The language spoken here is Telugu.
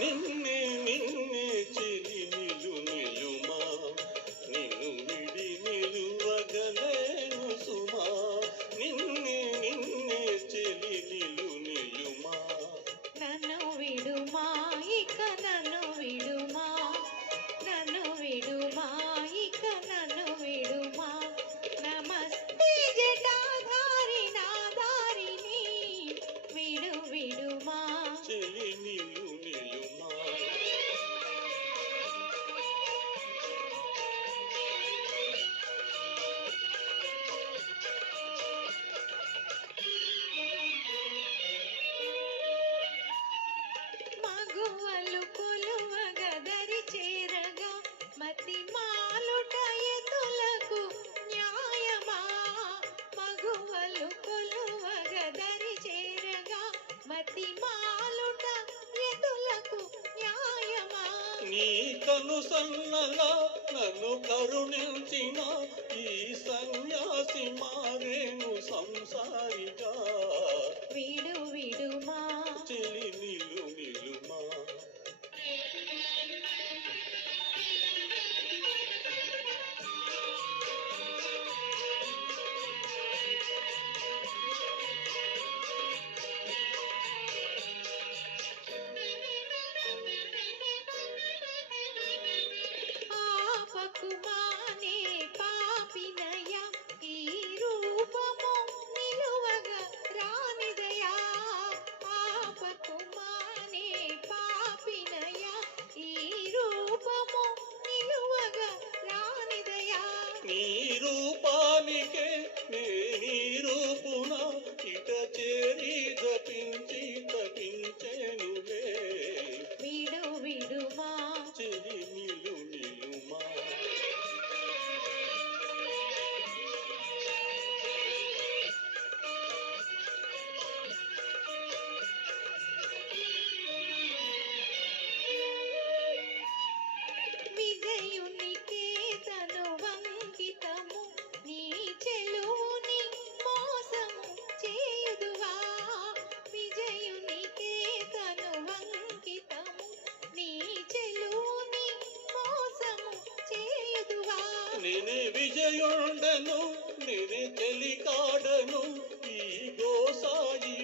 நின்னே నీ కను సన్నగా నన్ను కరుణించిన ఈ సన్యాసి మారేను సంసారిగా. వీడు వీడుమా? చెలి నిలు నిలుమా? నీ రూపానికే నీ రూపున ఇట చేరి జపి నిని విజయుండను నిని చెలికాడను ఈ గోసాయి